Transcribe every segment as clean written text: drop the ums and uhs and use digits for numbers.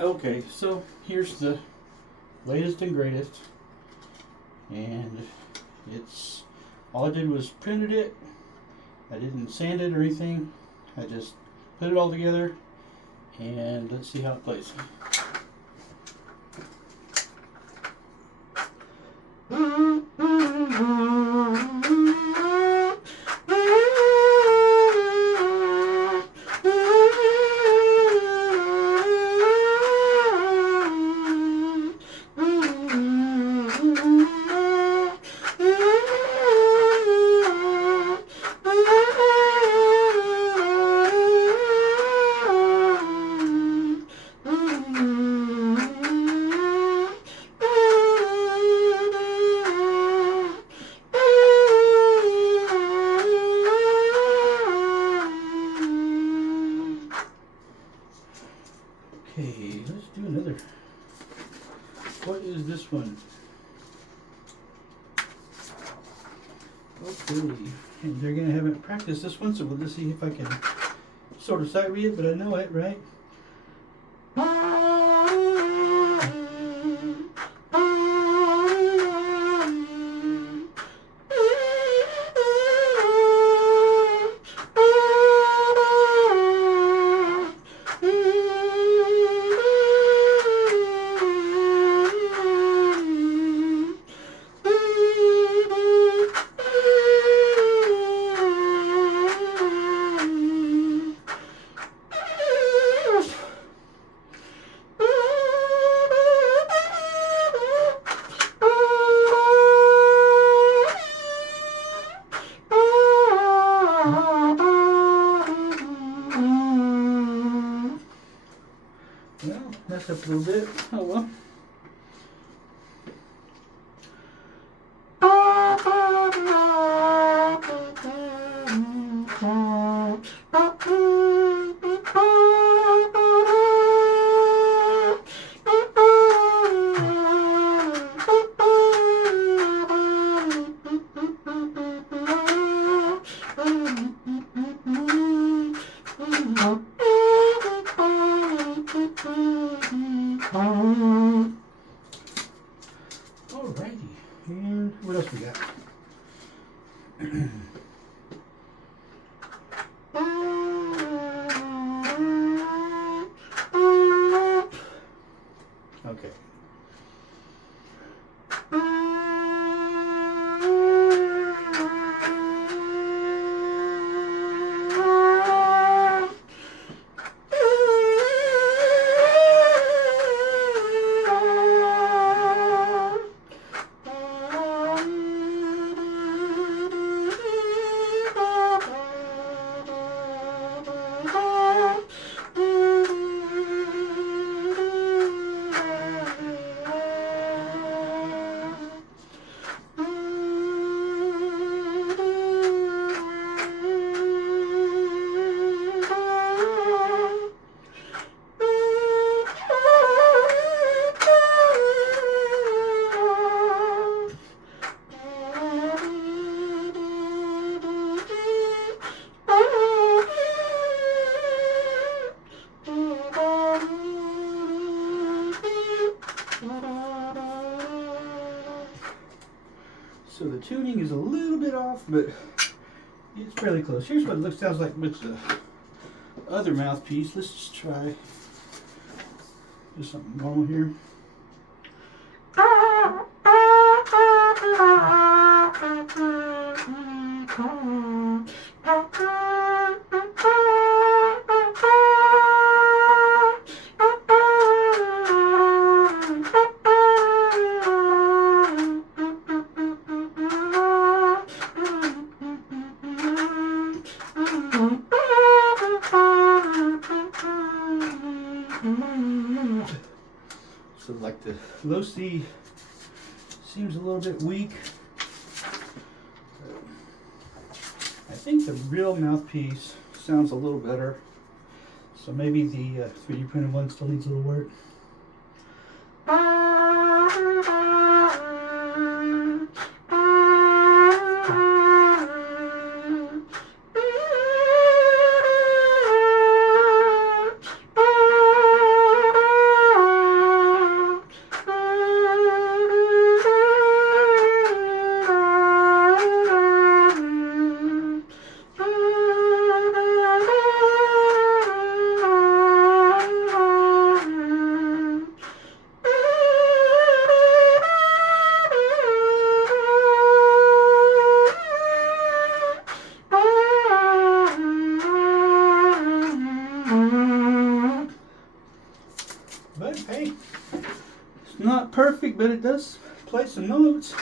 Okay, so here's the latest and greatest, and it's all I did was printed it. I didn't sand it or anything. I just put it all together, and let's see how it plays. Okay, let's do another. What is this one? Okay, and they're gonna have it practice this one, so we'll just see if I can sort of sight read it, but I know it, right? Well, messed up a little bit. Oh well. Alrighty, and what else we got? Okay. So the tuning is a little bit off, but it's fairly close. Here's what it sounds like with the other mouthpiece. Let's just try just something normal here. So like the low C seems a little bit weak. I think the real mouthpiece sounds a little better. So maybe the 3D printed one still needs a little work. But hey, it's not perfect, but it does play some notes.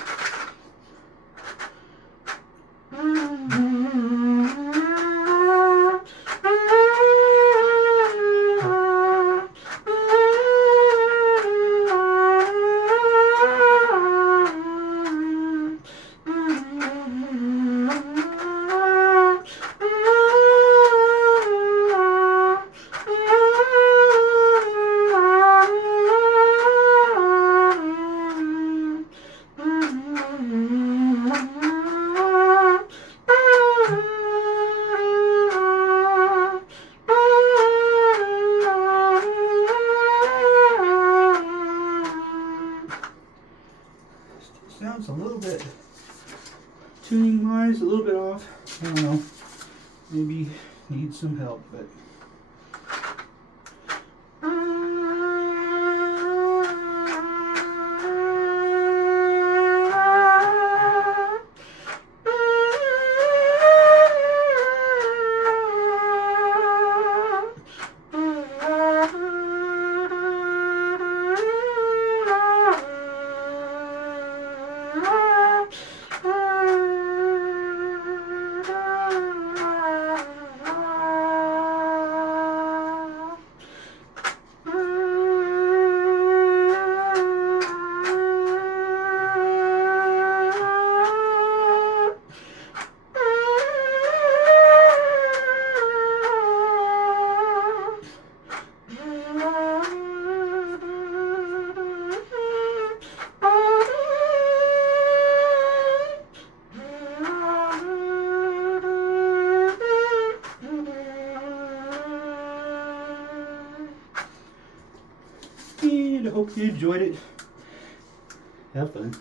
Sounds a little bit, tuning wise, a little bit off. I don't know, maybe needs some help, but and I hope you enjoyed it. Have fun.